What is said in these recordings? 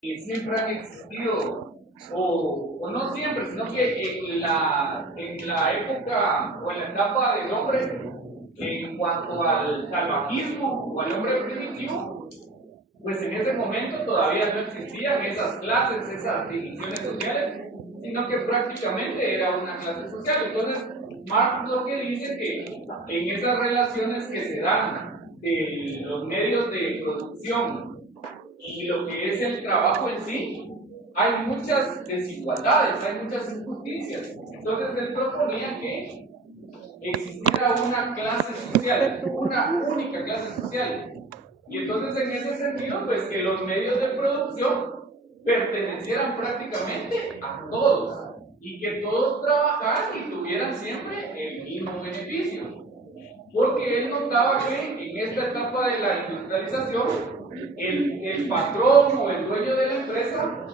que siempre han existido, o no siempre, sino que en la época o en la etapa del hombre, en cuanto al salvajismo o al hombre primitivo, pues en ese momento todavía no existían esas clases, esas divisiones sociales, sino que prácticamente era una clase social. Entonces, Marx lo que dice que en esas relaciones que se dan de los medios de producción y lo que es el trabajo en sí, hay muchas desigualdades, hay muchas injusticias. Entonces, él proponía que existiera una clase social, una única clase social. Y entonces en ese sentido, pues que los medios de producción pertenecieran prácticamente a todos y que todos trabajaran y tuvieran siempre el mismo beneficio. Porque él notaba que en esta etapa de la industrialización, el patrón o el dueño de la empresa,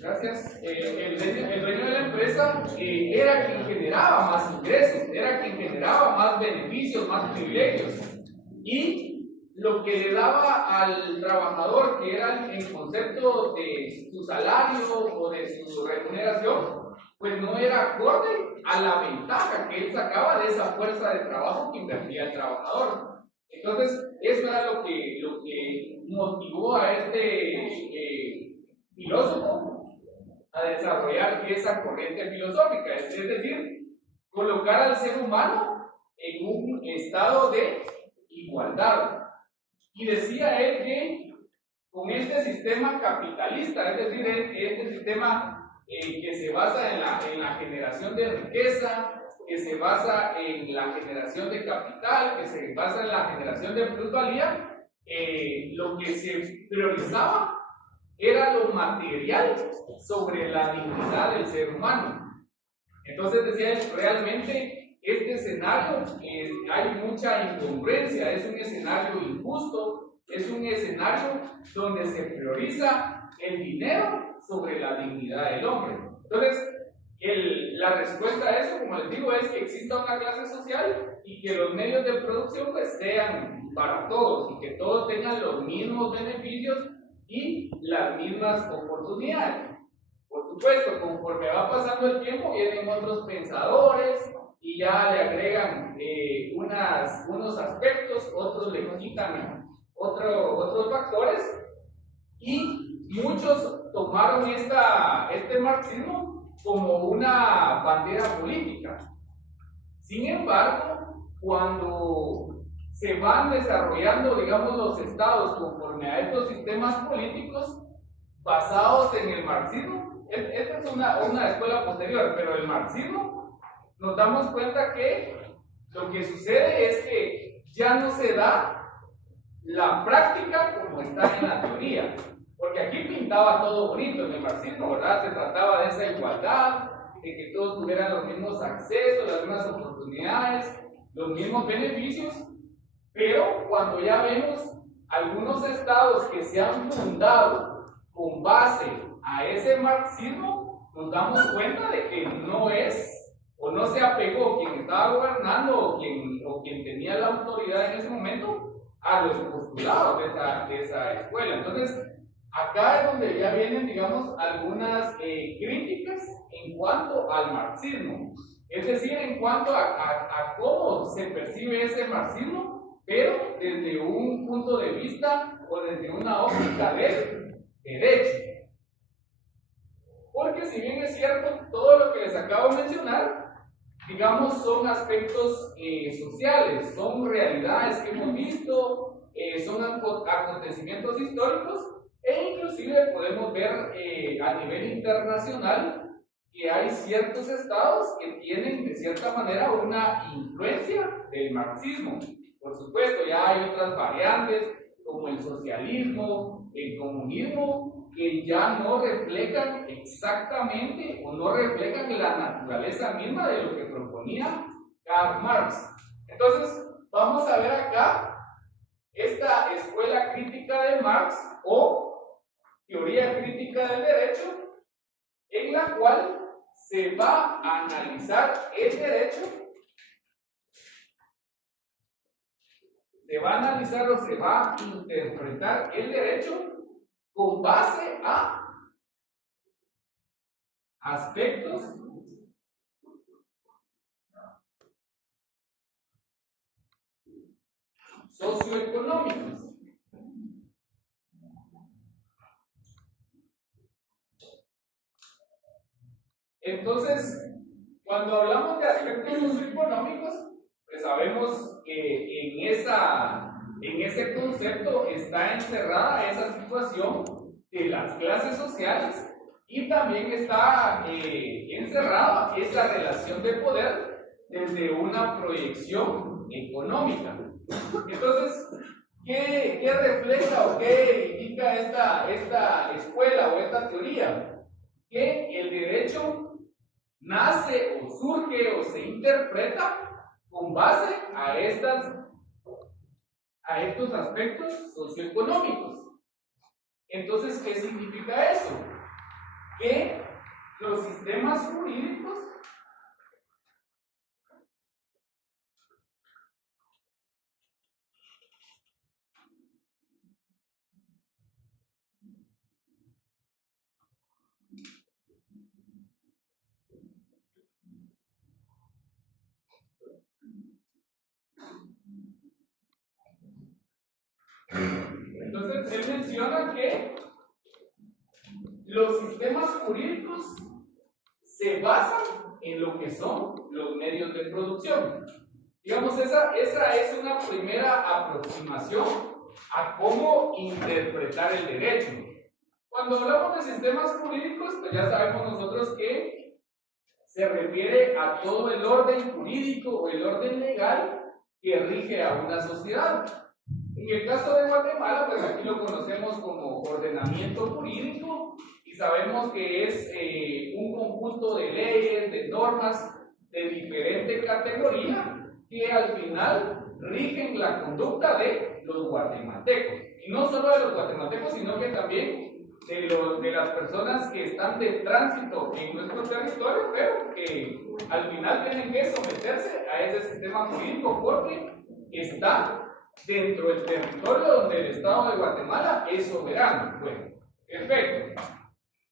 gracias, el dueño de la empresa era quien generaba más ingresos, era quien generaba más beneficios, más privilegios. Y lo que le daba al trabajador, que era el concepto de su salario o de su remuneración, pues no era acorde a la ventaja que él sacaba de esa fuerza de trabajo que invertía el trabajador. Entonces, eso era lo que motivó a este filósofo a desarrollar esa corriente filosófica, es decir, colocar al ser humano en un estado de igualdad. Y decía él que con este sistema capitalista, es decir, este sistema que se basa en la generación de riqueza, que se basa en la generación de capital, que se basa en la generación de plusvalía, lo que se priorizaba era lo material sobre la dignidad del ser humano. Entonces decía él, realmente este escenario hay mucha incongruencia, es un escenario injusto, es un escenario donde se prioriza el dinero sobre la dignidad del hombre. Entonces, la respuesta a eso, como les digo, es que exista una clase social y que los medios de producción pues sean para todos y que todos tengan los mismos beneficios y las mismas oportunidades. Por supuesto, conforme va pasando el tiempo, vienen otros pensadores y ya le agregan unos aspectos, otros le quitan otros factores, y muchos tomaron este marxismo como una bandera política. Sin embargo, cuando se van desarrollando, digamos, los estados conforme a estos sistemas políticos basados en el marxismo, esta es una escuela posterior, pero el marxismo, nos damos cuenta que lo que sucede es que ya no se da la práctica como está en la teoría, porque aquí pintaba todo bonito en el marxismo, ¿verdad? Se trataba de esa igualdad, de que todos tuvieran los mismos accesos, las mismas oportunidades, los mismos beneficios, pero cuando ya vemos algunos estados que se han fundado con base a ese marxismo, nos damos cuenta de que no es o no se apegó quien estaba gobernando o quien tenía la autoridad en ese momento a los postulados de esa escuela. Entonces, acá es donde ya vienen, digamos, algunas críticas en cuanto al marxismo, es decir, en cuanto a cómo se percibe ese marxismo, pero desde un punto de vista o desde una óptica del derecho. Porque si bien es cierto, todo lo que les acabo de mencionar, digamos, son aspectos sociales, son realidades que hemos visto, son acontecimientos históricos, e inclusive podemos ver a nivel internacional que hay ciertos estados que tienen de cierta manera una influencia del marxismo. Por supuesto, ya hay otras variantes como el socialismo, el comunismo, que ya no reflejan exactamente o no reflejan la naturaleza misma de lo que proponía Karl Marx. Entonces, vamos a ver acá esta escuela crítica de Marx o teoría crítica del derecho, en la cual se va a analizar el derecho, se va a analizar o se va a interpretar el derecho con base a aspectos socioeconómicos. Entonces, cuando hablamos de aspectos socioeconómicos, pues sabemos que en ese concepto está encerrada esa situación de las clases sociales y también está encerrada esa relación de poder desde una proyección económica. Entonces, ¿qué refleja o qué indica esta escuela o esta teoría? Que el derecho nace o surge o se interpreta con base a estos aspectos socioeconómicos. Entonces, ¿qué significa eso? Que los sistemas jurídicos entonces él menciona que los sistemas jurídicos se basan en lo que son los medios de producción. Digamos, esa es una primera aproximación a cómo interpretar el derecho. Cuando hablamos de sistemas jurídicos, pues ya sabemos nosotros que se refiere a todo el orden jurídico o el orden legal que rige a una sociedad. En el caso de Guatemala, pues aquí lo conocemos como ordenamiento jurídico y sabemos que es un conjunto de leyes, de normas de diferente categoría que al final rigen la conducta de los guatemaltecos. Y no solo de los guatemaltecos, sino que también de las personas que están de tránsito en nuestro territorio, pero que al final tienen que someterse a ese sistema jurídico porque está dentro del territorio donde el Estado de Guatemala es soberano. Bueno, perfecto.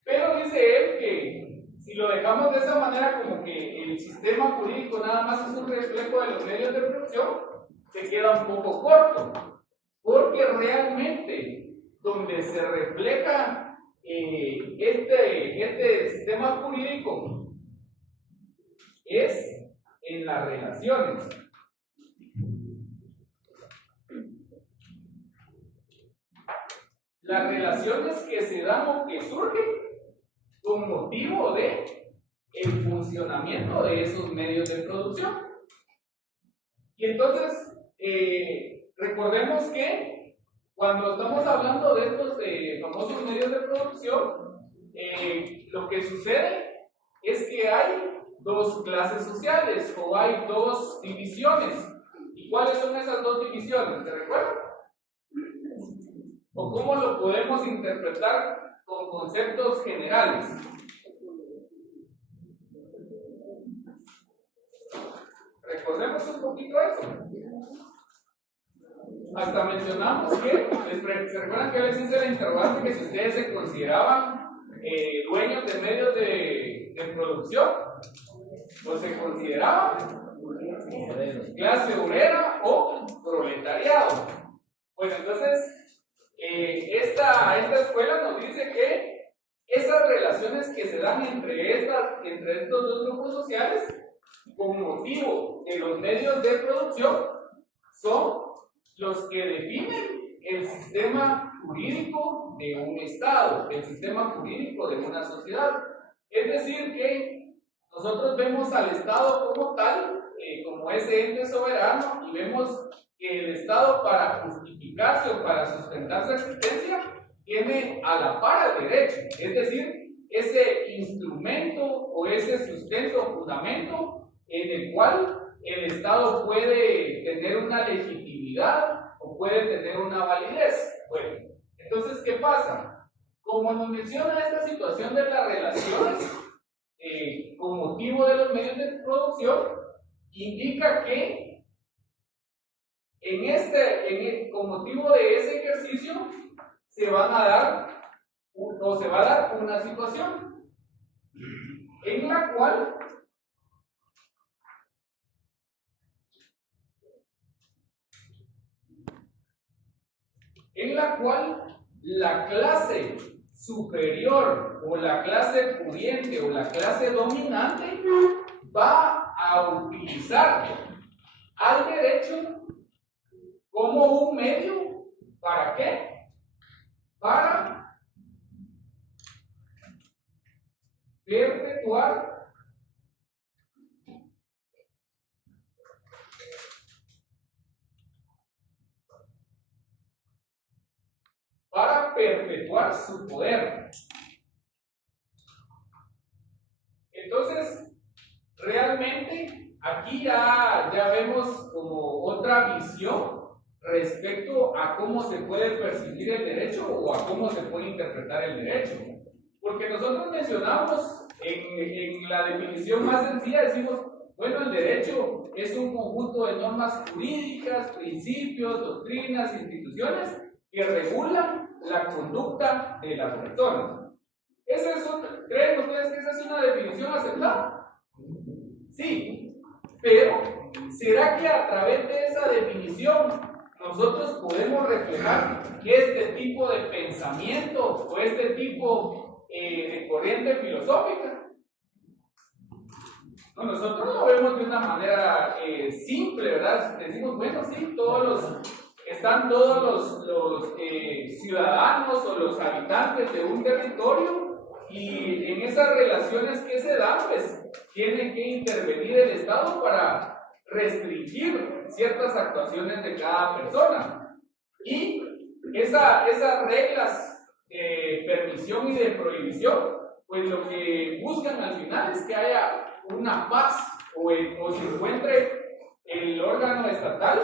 Pero dice él que si lo dejamos de esa manera, como que el sistema jurídico nada más es un reflejo de los medios de producción, se queda un poco corto, porque realmente donde se refleja este sistema jurídico es en las relaciones. Las relaciones que se dan o que surgen con motivo de el funcionamiento de esos medios de producción. Y entonces, recordemos que cuando estamos hablando de estos famosos medios de producción, lo que sucede es que hay dos clases sociales o hay dos divisiones. ¿Y cuáles son esas dos divisiones? ¿Se recuerdan? ¿O cómo lo podemos interpretar con conceptos generales? Recordemos un poquito eso. Hasta mencionamos que, ¿se recuerdan que a veces hice la interrogante que si ustedes se consideraban dueños de medios de producción? ¿O se consideraban clase obrera o proletariado? Bueno, entonces esta escuela nos dice que esas relaciones que se dan entre estos dos grupos sociales con motivo de los medios de producción son los que definen el sistema jurídico de un Estado, el sistema jurídico de una sociedad. Es decir, que nosotros vemos al Estado como tal, como ese ente soberano, y vemos que el Estado, para justificarse o para sustentar su existencia, tiene a la par el derecho, es decir, ese instrumento o ese sustento, fundamento en el cual el Estado puede tener una legitimidad o puede tener una validez. Bueno, entonces, ¿qué pasa? Como nos menciona esta situación de las relaciones con motivo de los medios de producción, indica que con motivo de ese ejercicio se van a dar o se va a dar una situación en la cual la clase superior o la clase pudiente o la clase dominante va a utilizar al derecho como un medio. ¿Para qué? Para perpetuar su poder. Entonces, realmente aquí ya vemos como otra visión respecto a cómo se puede percibir el derecho o a cómo se puede interpretar el derecho. Porque nosotros mencionamos en la definición más sencilla, decimos, bueno, el derecho es un conjunto de normas jurídicas, principios, doctrinas, instituciones que regulan la conducta de las personas. ¿Creen ustedes que esa es una definición aceptada? Sí, pero ¿será que a través de esa definición nosotros podemos reflejar este tipo de pensamiento o este tipo de corriente filosófica? No, nosotros lo vemos de una manera simple, ¿verdad? Decimos, bueno, sí, están todos los ciudadanos o los habitantes de un territorio, y en esas relaciones que se dan, pues tiene que intervenir el Estado para restringir ciertas actuaciones de cada persona. Y esas reglas de permisión y de prohibición, pues lo que buscan al final es que haya una paz o se encuentre el órgano estatal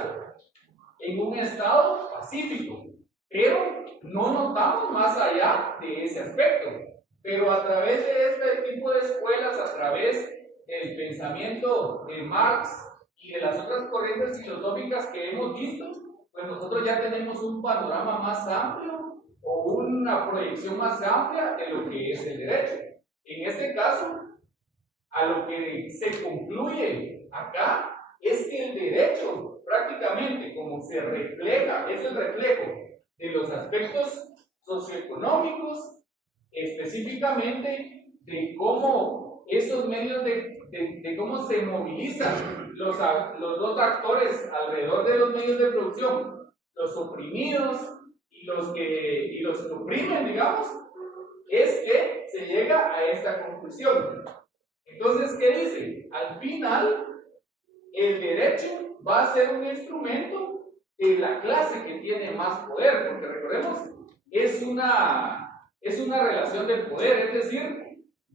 en un estado pacífico. Pero no notamos más allá de ese aspecto. Pero a través de este tipo de escuelas, a través del pensamiento de Marx y de las otras corrientes filosóficas que hemos visto, pues nosotros ya tenemos un panorama más amplio o una proyección más amplia de lo que es el derecho. En este caso, a lo que se concluye acá es que el derecho prácticamente, como se refleja, es el reflejo de los aspectos socioeconómicos, específicamente de cómo esos medios de cómo se movilizan los dos actores alrededor de los medios de producción, los oprimidos y los que oprimen, digamos, es que se llega a esta conclusión. Entonces, ¿qué dice? Al final, el derecho va a ser un instrumento de la clase que tiene más poder, porque recordemos, es una relación de poder, es decir,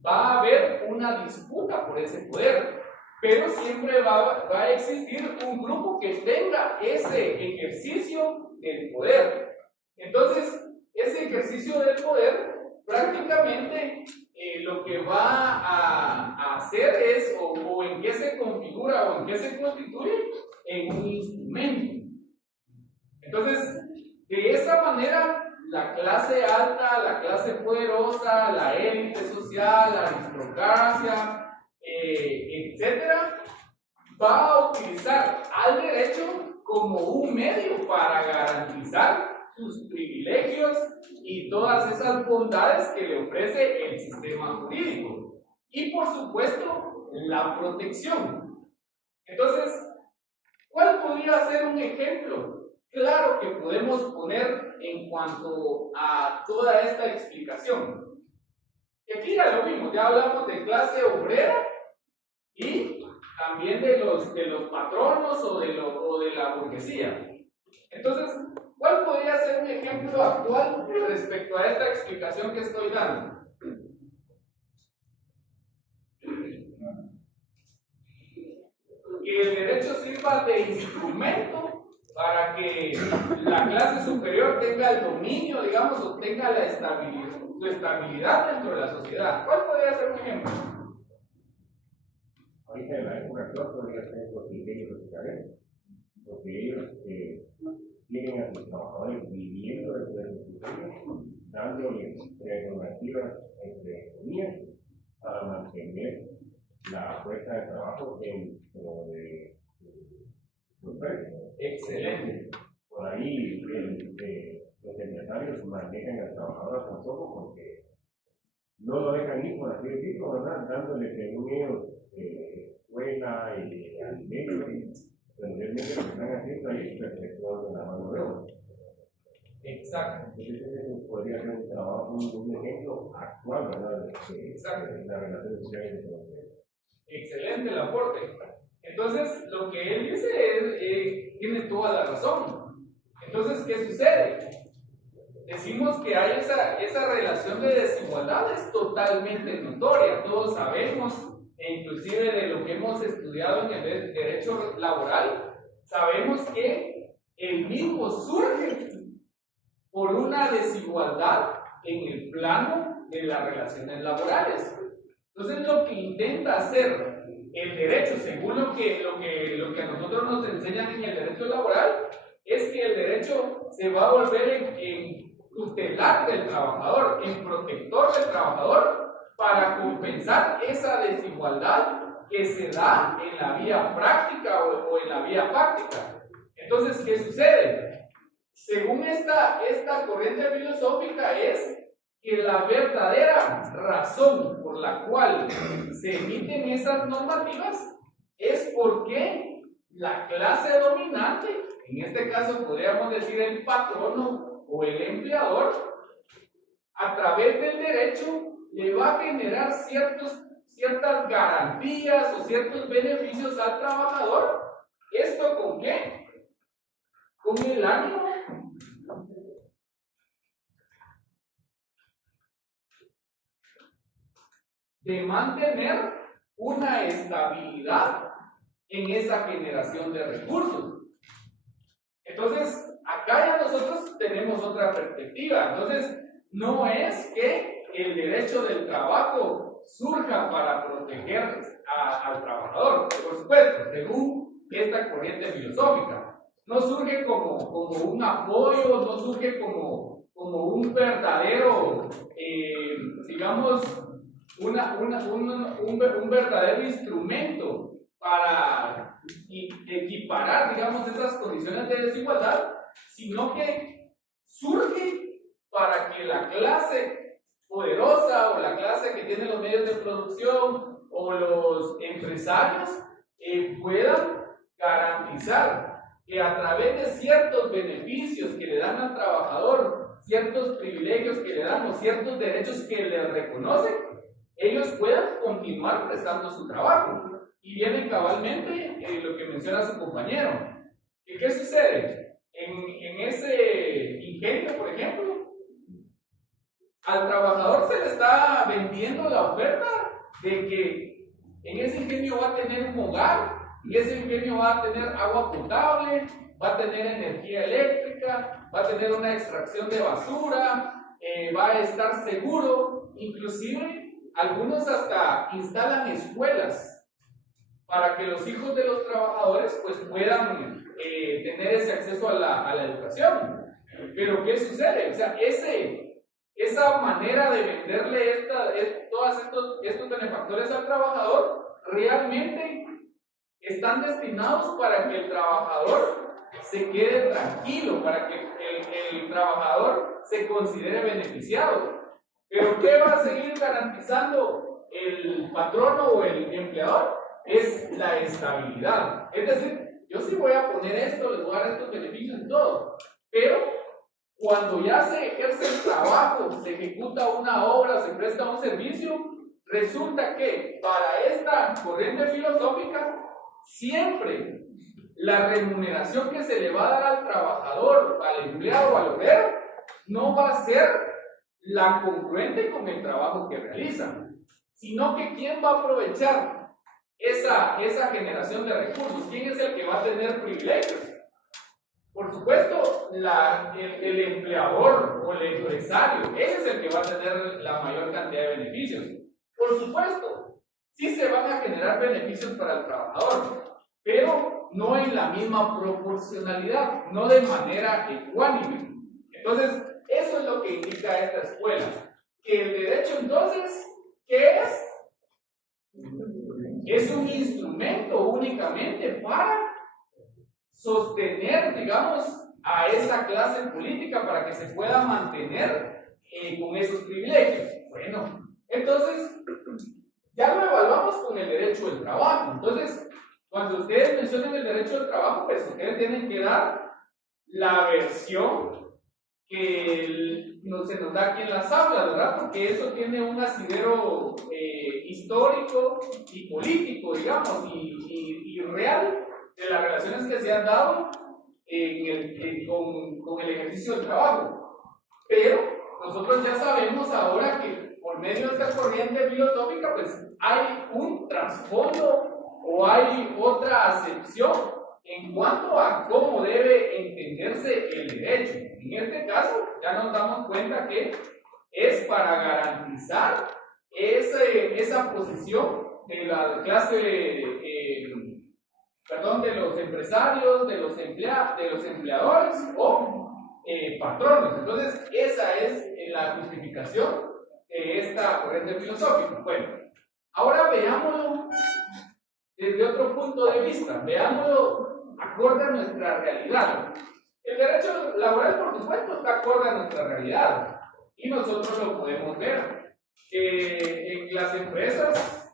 va a haber una disputa por ese poder, pero siempre va a existir un grupo que tenga ese ejercicio del poder. Entonces, ese ejercicio del poder prácticamente lo que va a hacer es, o en qué se configura o en qué se constituye, en un instrumento. Entonces, de esta manera, la clase alta, la clase poderosa, la élite social, la aristocracia, etcétera, va a utilizar al derecho como un medio para garantizar sus privilegios y todas esas bondades que le ofrece el sistema jurídico. Y por supuesto, la protección. Entonces, ¿cuál podría ser un ejemplo claro que podemos poner en cuanto a toda esta explicación? Que aquí ya lo vimos, ya hablamos de clase obrera y también de los patronos o de la burguesía. Entonces, ¿cuál podría ser un ejemplo actual respecto a esta explicación que estoy dando? Que el derecho sirva de instrumento para que la clase superior tenga el dominio, digamos, o tenga su estabilidad dentro de la sociedad. ¿Cuál podría ser un ejemplo? Ahorita en la época actual podría ser los ingenios sociales, porque ellos tienen a sus trabajadores viviendo dentro de sus ingenios, dándole prerrogativas, entre comillas, para mantener la fuerza de trabajo dentro de los precios. Excelente. Por ahí los empresarios manejan al trabajador tampoco porque no lo dejan ir, por así decirlo, ¿verdad? Dándole, según ellos, escuela y alimentos, pero realmente lo que están haciendo ahí es perpetuando la mano de obra. Exacto. Entonces, eso podría ser un trabajo, un ejemplo actual, ¿verdad? Exacto. De las relaciones sociales de Colombia. Excelente el aporte. Entonces, lo que él dice tiene toda la razón. Entonces, ¿qué sucede? Decimos que hay esa relación de desigualdad, es totalmente notoria. Todos sabemos, e inclusive de lo que hemos estudiado en el derecho laboral, sabemos que el mismo surge por una desigualdad en el plano de las relaciones laborales. Entonces, lo que intenta hacer el derecho, según lo que a nosotros nos enseñan en el derecho laboral, es que el derecho se va a volver en tutelar del trabajador, en protector del trabajador, para compensar esa desigualdad que se da en la vía práctica o en la vía fáctica. Entonces, ¿qué sucede? Según esta corriente filosófica es que la verdadera razón por la cual se emiten esas normativas es porque la clase dominante, en este caso podríamos decir el patrono o el empleador, a través del derecho le va a generar ciertas garantías o ciertos beneficios al trabajador. ¿Esto con qué? Con el ánimo de mantener una estabilidad en esa generación de recursos. Entonces, acá ya nosotros tenemos otra perspectiva. Entonces, no es que el derecho del trabajo surja para proteger al trabajador, por supuesto, según esta corriente filosófica. No surge como un apoyo, no surge como un verdadero, digamos, un verdadero instrumento para equiparar, digamos, esas condiciones de desigualdad, sino que surge para que la clase poderosa o la clase que tiene los medios de producción o los empresarios puedan garantizar que a través de ciertos beneficios que le dan al trabajador, ciertos privilegios que le dan o ciertos derechos que le reconocen, ellos puedan continuar prestando su trabajo. Y viene cabalmente lo que menciona su compañero. ¿Y qué sucede? En ese ingenio, por ejemplo, al trabajador se le está vendiendo la oferta de que en ese ingenio va a tener un hogar, y ese ingenio va a tener agua potable, va a tener energía eléctrica, va a tener una extracción de basura, va a estar seguro. Inclusive algunos hasta instalan escuelas para que los hijos de los trabajadores pues puedan tener ese acceso a la educación. Pero ¿qué sucede? O sea, esa manera de venderle todos estos benefactores al trabajador realmente están destinados para que el trabajador se quede tranquilo, para que el trabajador se considere beneficiado. Pero ¿qué va a seguir garantizando el patrono o el empleador? Es la estabilidad. Es decir, yo sí voy a poner esto, les voy a dar estos beneficios y todo, pero cuando ya se ejerce el trabajo, se ejecuta una obra, se presta un servicio, resulta que para esta corriente filosófica siempre la remuneración que se le va a dar al trabajador, al empleado o al obrero, no va a ser la congruente con el trabajo que realizan, sino que ¿quién va a aprovechar esa generación de recursos? ¿Quién es el que va a tener privilegios? Por supuesto, el empleador o el empresario, ese es el que va a tener la mayor cantidad de beneficios. Por supuesto, sí se van a generar beneficios para el trabajador, pero no en la misma proporcionalidad, no de manera ecuánime. Entonces, Eso es lo que indica esta escuela. Que el derecho, entonces, ¿qué es? Es un instrumento únicamente para sostener, digamos, a esa clase política para que se pueda mantener con esos privilegios. Bueno, entonces, ya lo evaluamos con el derecho del trabajo. Entonces, cuando ustedes mencionen el derecho del trabajo, pues ustedes tienen que dar la versión que se nos da aquí en las aulas, ¿verdad? Porque eso tiene un asidero histórico y político, digamos, y real de las relaciones que se han dado con el ejercicio del trabajo. Pero nosotros ya sabemos ahora que por medio de esta corriente filosófica, pues hay un trasfondo o hay otra acepción en cuanto a cómo debe entenderse el derecho. En este caso, ya nos damos cuenta que es para garantizar esa posición de la clase, de los empresarios, de los empleadores o patronos. Entonces, esa es la justificación de esta corriente filosófica. Bueno, ahora veámoslo desde otro punto de vista, veámoslo acorde a nuestra realidad. El derecho laboral, por supuesto, está acorde a nuestra realidad y nosotros lo podemos ver. En las empresas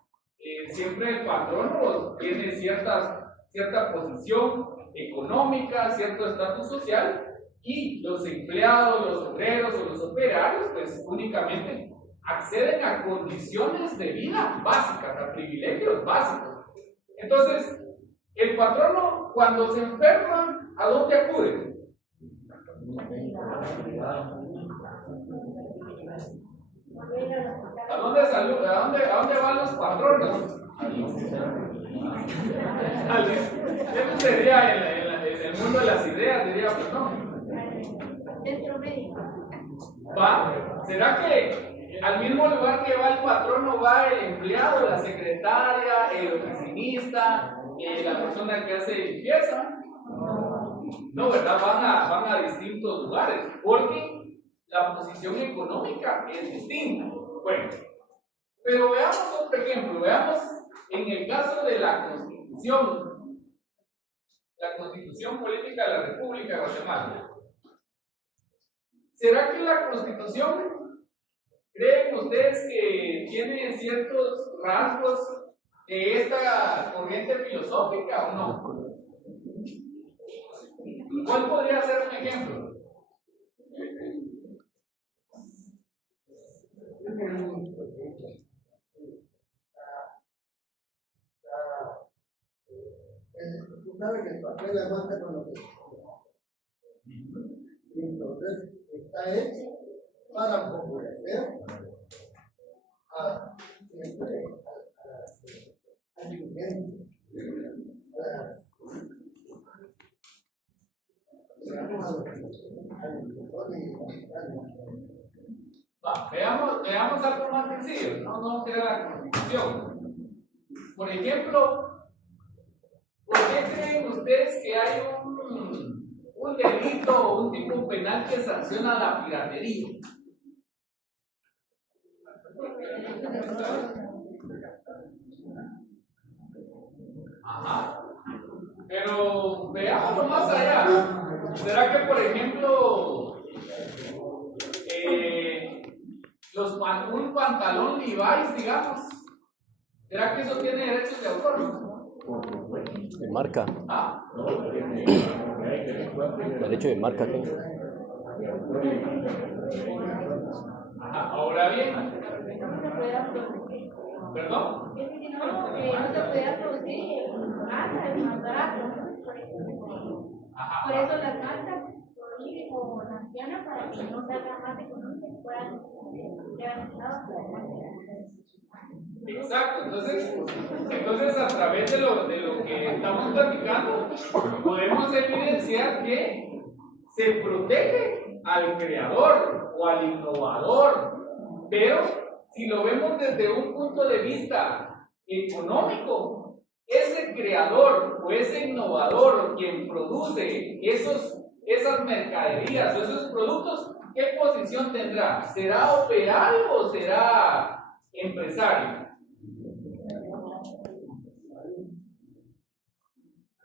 siempre el patrono tiene cierta posición económica, cierto estatus social, y los empleados, los obreros o los operarios, pues únicamente acceden a condiciones de vida básicas, a privilegios básicos. Entonces, el patrono, cuando se enferma, ¿a dónde acude? ¿A dónde van los patronos? Eso sería en el mundo de las ideas, diría, pues no. Centro médico. ¿Va? ¿Será que al mismo lugar que va el patrono va el empleado, la secretaria, el oficinista, la persona que hace limpieza? No, ¿verdad? Van a distintos lugares, porque la posición económica es distinta. Bueno, pero veamos otro ejemplo. Veamos en el caso de la Constitución Política de la República de Guatemala. ¿Será que la Constitución, creen ustedes que tiene ciertos rasgos de esta corriente filosófica o no? ¿Cuál podría ser un ejemplo? Tú sabes que el papel aguanta con lo que entonces está hecho para favorecer siempre al cliente. Veamos algo más sencillo, no será la Constitución. Por ejemplo, ¿por qué creen ustedes que hay un delito o un tipo penal que sanciona la piratería? Ajá. Pero veámoslo más allá. ¿Será que, por ejemplo, un pantalón Levi's, digamos, ¿será que eso tiene derechos de autor? De marca. ¿Ah? Derecho de marca, ¿qué? Ajá. Ahora bien, No se pudiera producir. ¿perdón? Es que si no, no se pudiera producir masa, es más barato. Ajá. Por eso las marcas prohíben o sancionan para que no salga más económico, puedan quedar en Estado. Exacto, entonces a través de lo que estamos platicando, podemos evidenciar que se protege al creador o al innovador, pero si lo vemos desde un punto de vista económico, ese creador o ese innovador o quien produce esas mercaderías o esos productos ¿qué posición tendrá? ¿Será operario o será empresario?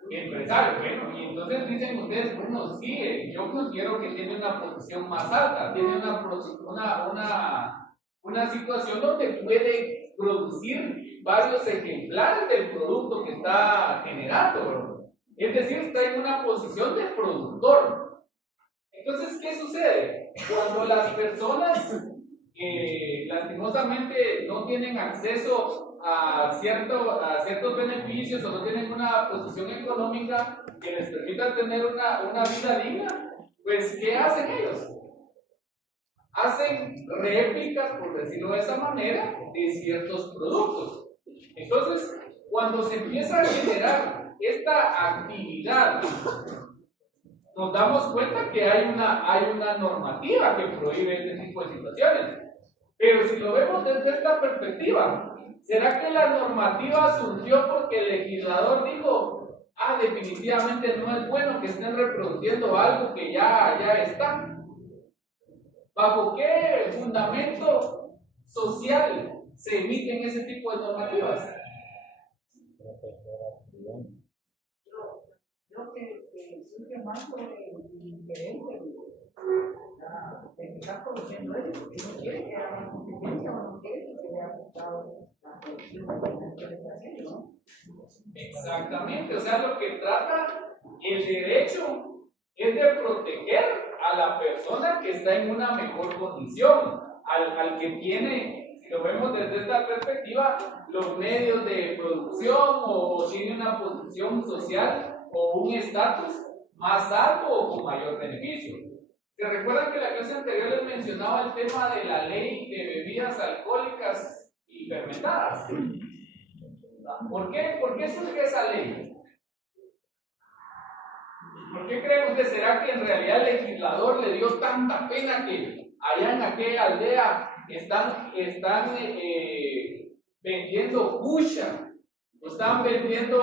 Empresario, bueno, y entonces dicen ustedes, bueno, sí, yo considero que tiene una posición más alta, tiene una situación donde puede producir varios ejemplares del producto que está generando, es decir, está en una posición de productor. Entonces, ¿qué sucede? Cuando las personas lastimosamente no tienen acceso a ciertos beneficios o no tienen una posición económica que les permita tener una vida digna, pues ¿qué hacen ellos? Hacen réplicas, por decirlo de esa manera, de ciertos productos. Entonces, cuando se empieza a generar esta actividad, nos damos cuenta que hay una normativa que prohíbe este tipo de situaciones. Pero si lo vemos desde esta perspectiva, ¿será que la normativa surgió porque el legislador dijo, definitivamente no es bueno que estén reproduciendo algo que ya está? ¿Bajo qué fundamento social se emiten ese tipo de normativas? Creo que surge más por el interés de que está produciendo eso, porque no quiere que haya más competencia o no quiere que se vea afectado la producción que le está haciendo, ¿no? Exactamente, o sea, lo que trata el derecho es de proteger a la persona que está en una mejor condición, al que tiene, si lo vemos desde esta perspectiva, los medios de producción o tiene una posición social o un estatus más alto o con mayor beneficio. ¿Se recuerdan que en la clase anterior les mencionaba el tema de la ley de bebidas alcohólicas y fermentadas? ¿Por qué surge esa ley? ¿Por qué creen ustedes? ¿Será que en realidad el legislador le dio tanta pena que allá en aquella aldea están vendiendo kucha? O están vendiendo,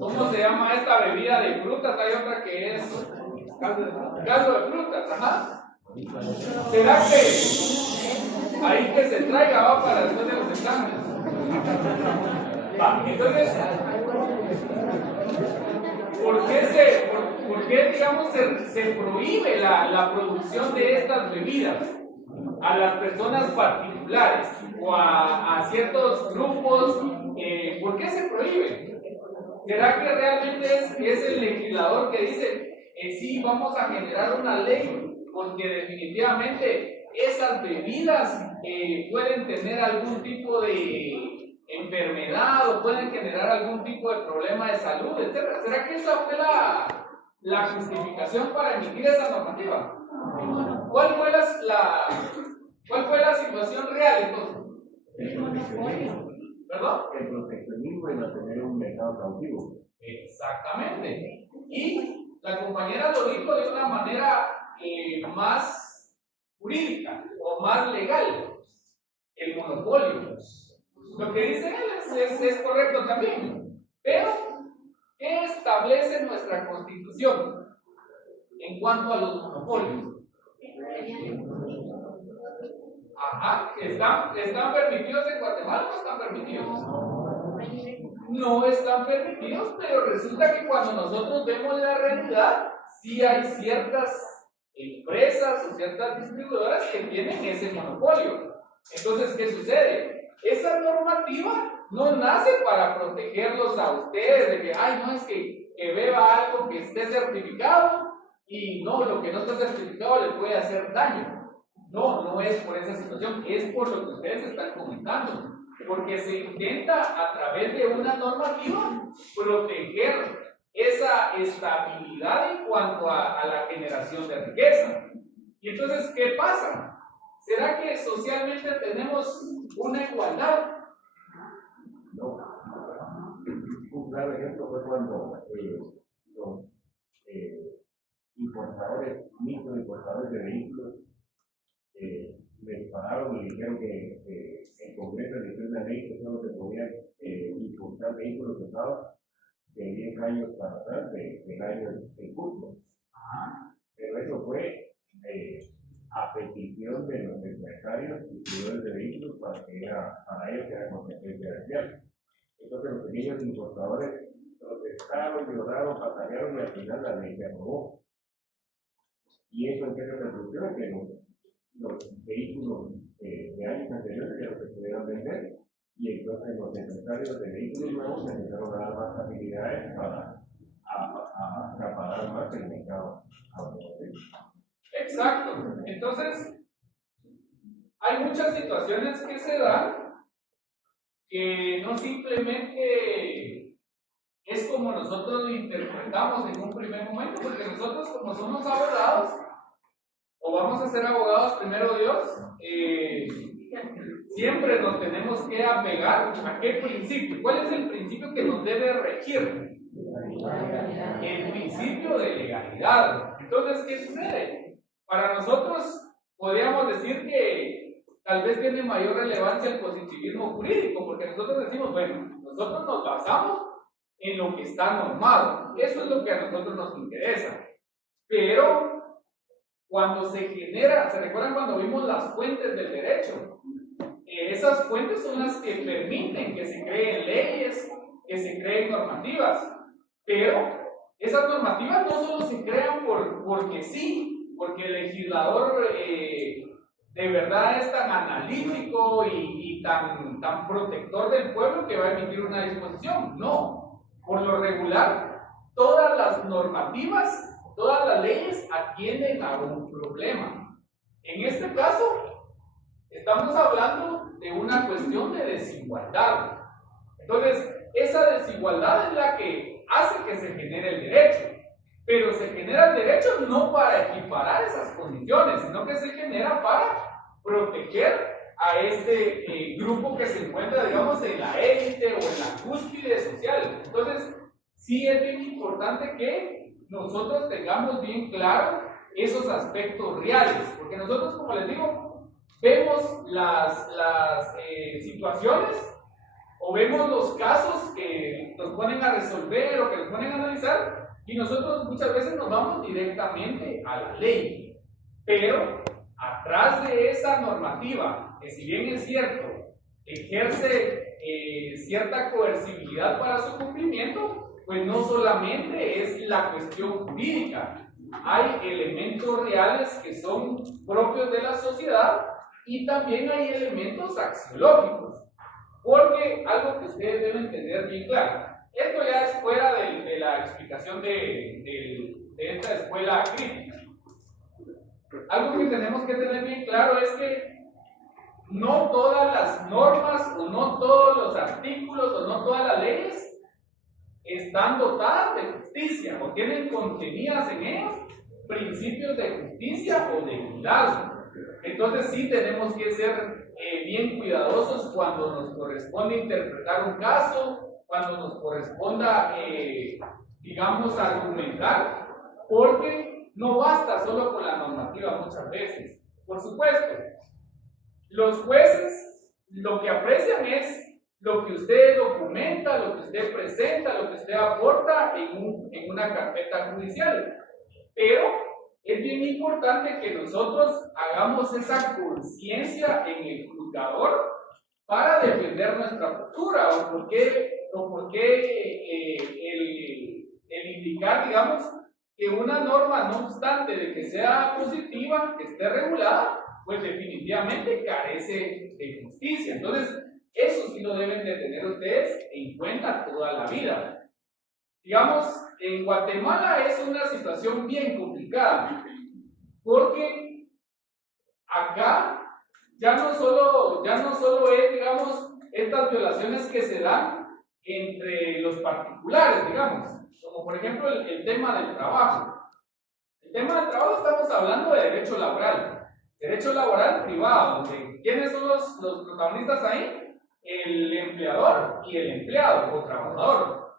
¿cómo se llama esta bebida de frutas? Hay otra que es caldo de frutas, ajá. ¿Será que ahí que se traiga va para después de los exámenes? Entonces, ¿por qué digamos, se prohíbe la producción de estas bebidas a las personas particulares o a ciertos grupos? ¿Por qué se prohíbe? ¿Será que realmente es el legislador que dice, sí, vamos a generar una ley porque definitivamente esas bebidas pueden tener algún tipo de enfermedad o pueden generar algún tipo de problema de salud, etcétera? ¿Será que esa fue la justificación para emitir esa normativa? ¿Cuál fue la situación real entonces? ¿Perdón? El proteccionismo y mantener un mercado cautivo. Exactamente. Y la compañera lo dijo de una manera más jurídica o más legal, el monopolio. Lo que dice él es correcto también, pero ¿qué establece nuestra Constitución en cuanto a los monopolios? Ajá, ¿están permitidos en Guatemala o no están permitidos? No están permitidos, pero resulta que cuando nosotros vemos la realidad, sí hay ciertas empresas o ciertas distribuidoras que tienen ese monopolio. Entonces, ¿qué sucede? Esa normativa no nace para protegerlos a ustedes de que, no es que beba algo que esté certificado y no, lo que no está certificado le puede hacer daño. No es por esa situación, es por lo que ustedes están comentando. Porque se intenta a través de una normativa proteger esa estabilidad en cuanto a la generación de riqueza. Y entonces, ¿qué pasa? ¿Será que socialmente tenemos una igualdad? No. Un claro ejemplo fue cuando los importadores, microimportadores de vehículos, les pararon y dijeron que el Congreso eligió una ley que solo se podían importar vehículos usados de 10 años para atrás del año en curso. Pero eso fue a petición de los empresarios y proveedores de vehículos para ellos sea competencia desleal. Entonces los pequeños importadores protestaron, lloraron, patalearon y al final la ley se aprobó. Y eso en qué se reprodujo, que los vehículos de años anteriores ya no se pudieran vender, y entonces los empresarios de vehículos nuevos empezaron a dar más facilidades para acaparar más el mercado automotriz. Exacto. Entonces, hay muchas situaciones que se dan que no simplemente es como nosotros lo interpretamos en un primer momento, porque nosotros, como somos abogados, o vamos a ser abogados, primero Dios, siempre nos tenemos que apegar a qué principio. ¿Cuál es el principio que nos debe regir? El principio de legalidad. Entonces, ¿qué sucede? Para nosotros podríamos decir que tal vez tiene mayor relevancia el positivismo jurídico, porque nosotros decimos, bueno, nosotros nos basamos en lo que está normado. Eso es lo que a nosotros nos interesa. Pero cuando se genera, ¿se recuerdan cuando vimos las fuentes del derecho? Esas fuentes son las que permiten que se creen leyes, que se creen normativas. Pero esas normativas no solo se crean porque sí, porque el legislador de verdad es tan analítico y tan protector del pueblo que va a emitir una disposición. No, por lo regular, todas las normativas, todas las leyes atienden a un problema. En este caso, estamos hablando de una cuestión de desigualdad. Entonces, esa desigualdad es la que hace que se genere el derecho. Pero se genera el derecho no para equiparar esas condiciones, sino que se genera para proteger a este grupo que se encuentra, digamos, en la élite o en la cúspide social. Entonces, sí es bien importante que nosotros tengamos bien claro esos aspectos reales, porque nosotros, como les digo, vemos las situaciones o vemos los casos que nos ponen a resolver o que nos ponen a analizar, y nosotros muchas veces nos vamos directamente a la ley. Pero atrás de esa normativa, que si bien es cierto, ejerce cierta coercibilidad para su cumplimiento, pues no solamente es la cuestión jurídica, hay elementos reales que son propios de la sociedad y también hay elementos axiológicos. Porque algo que ustedes deben tener bien claro, esto ya es fuera de la explicación de esta escuela crítica. Algo que tenemos que tener bien claro es que no todas las normas o no todos los artículos o no todas las leyes están dotadas de justicia o tienen contenidas en ellos principios de justicia o de equidad. Entonces sí tenemos que ser bien cuidadosos cuando nos corresponde interpretar un caso, cuando nos corresponda, digamos, argumentar, porque no basta solo con la normativa muchas veces. Por supuesto, los jueces lo que aprecian es lo que usted documenta, lo que usted presenta, lo que usted aporta en una carpeta judicial. Pero es bien importante que nosotros hagamos esa conciencia en el juzgador para defender nuestra postura, o por qué el indicar, digamos, que una norma, no obstante de que sea positiva, que esté regulada, pues definitivamente carece de justicia. Entonces, eso sí lo deben de tener ustedes en cuenta toda la vida. Digamos, en Guatemala es una situación bien complicada, porque acá ya no solo es, digamos, estas violaciones que se dan entre los particulares, digamos, como por ejemplo el tema del trabajo. El tema del trabajo, estamos hablando de derecho laboral privado, donde ¿quiénes son los protagonistas ahí? El empleador y el empleado o trabajador.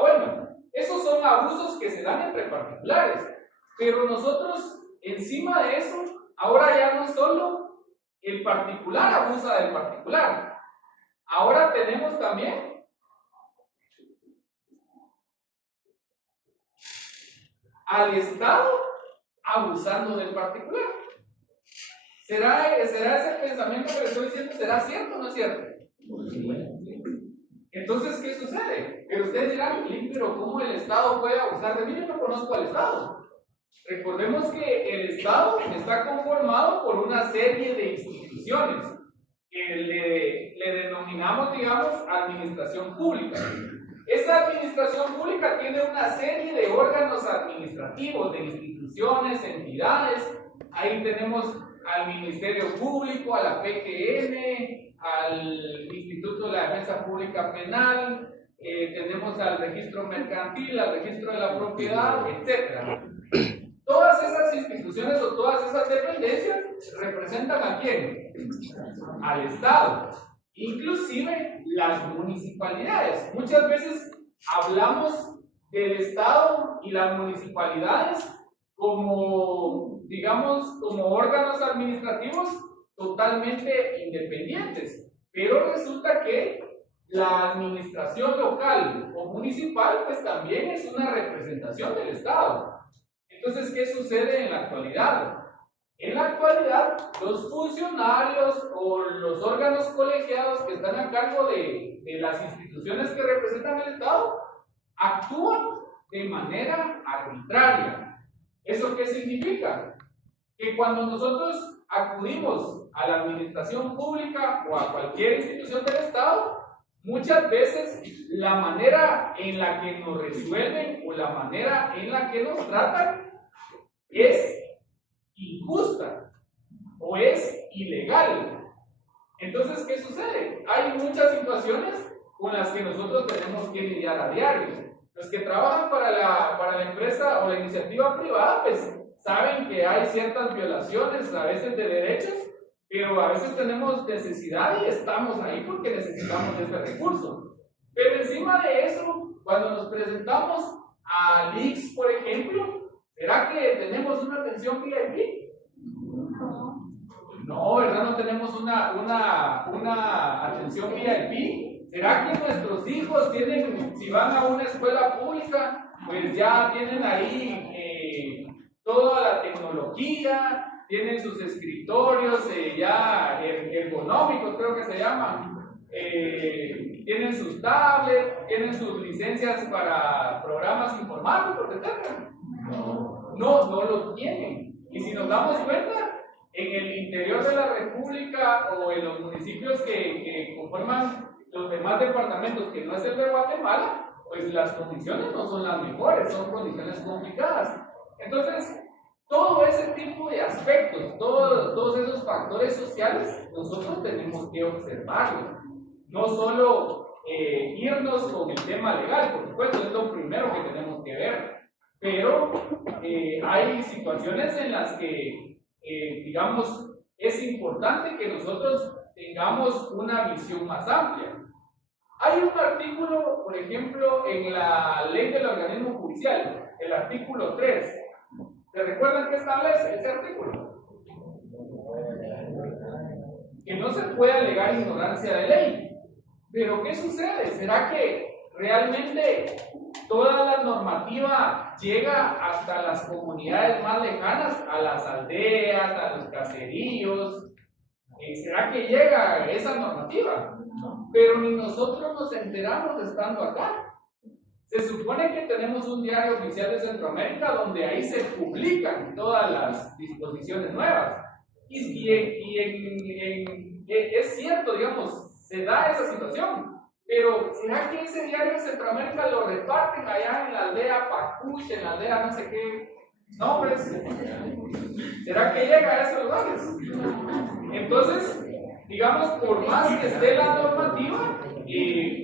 Bueno, esos son abusos que se dan entre particulares, pero nosotros, encima de eso, ahora ya no solo el particular abusa del particular, ahora tenemos también al Estado abusando del particular. ¿Será ese pensamiento que le estoy diciendo, será cierto o no es cierto? Entonces, ¿qué sucede? Que ustedes dirán, pero ¿cómo el Estado puede abusar de mí? Yo no conozco al Estado. Recordemos que el Estado está conformado por una serie de instituciones que le denominamos, digamos, administración pública. Esa administración pública tiene una serie de órganos administrativos, de instituciones, entidades. Ahí tenemos al Ministerio Público, a la PGN, al Instituto de la Defensa Pública Penal, tenemos al registro mercantil, al registro de la propiedad, etc. Todas esas instituciones o todas esas dependencias representan ¿a quién? Al Estado, inclusive las municipalidades. Muchas veces hablamos del Estado y las municipalidades como, digamos, como órganos administrativos totalmente independientes, pero resulta que la administración local o municipal pues también es una representación del Estado. Entonces, ¿qué sucede en la actualidad? En la actualidad, los funcionarios o los órganos colegiados que están a cargo de las instituciones que representan el Estado actúan de manera arbitraria. ¿Eso qué significa? Que cuando nosotros acudimos a la administración pública o a cualquier institución del Estado, muchas veces la manera en la que nos resuelven o la manera en la que nos tratan es injusta o es ilegal. Entonces, ¿qué sucede? Hay muchas situaciones con las que nosotros tenemos que lidiar a diario. Los que trabajan para la empresa o la iniciativa privada, pues saben que hay ciertas violaciones a veces de derechos, pero a veces tenemos necesidad y estamos ahí porque necesitamos de ese recurso. Pero encima de eso, cuando nos presentamos a Lix, por ejemplo, ¿será que tenemos una atención VIP? No, ¿verdad? No tenemos una atención VIP. ¿Será que nuestros hijos tienen, si van a una escuela pública, pues ya tienen ahí toda la tecnología, tienen sus escritorios ya ergonómicos, creo que se llaman, tienen sus tablets, tienen sus licencias para programas informáticos, etc.? No lo tienen. Y si nos damos cuenta, en el interior de la República o en los municipios que conforman los demás departamentos, que no es el de Guatemala, pues las condiciones no son las mejores, son condiciones complicadas. Entonces, todo ese tipo de aspectos, todos esos factores sociales, nosotros tenemos que observarlos. No solo irnos con el tema legal, por supuesto, es lo primero que tenemos que ver. Pero hay situaciones en las que, digamos, es importante que nosotros tengamos una visión más amplia. Hay un artículo, por ejemplo, en la ley del organismo judicial, el artículo 3. ¿Se recuerdan qué establece ese artículo? Que no se puede alegar ignorancia de ley. Pero ¿qué sucede? ¿Será que realmente toda la normativa llega hasta las comunidades más lejanas, a las aldeas, a los caseríos? ¿Será que llega esa normativa? Pero ni nosotros nos enteramos estando acá. Se supone que tenemos un diario oficial de Centroamérica donde ahí se publican todas las disposiciones nuevas. Es cierto, digamos, se da esa situación. Pero ¿será que ese diario de Centroamérica lo reparten allá en la aldea Pacuch, en la aldea no sé qué? No, pues, ¿será que llega a esos lugares? Entonces, digamos, por más que esté la normativa,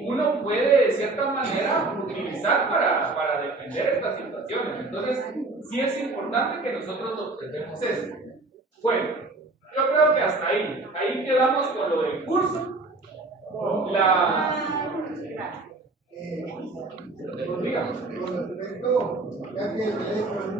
uno puede de cierta manera utilizar para defender estas situaciones. Entonces, sí es importante que nosotros observemos eso. Bueno, yo creo que hasta ahí. Ahí quedamos con lo del curso. Con respecto, ya que el derecho al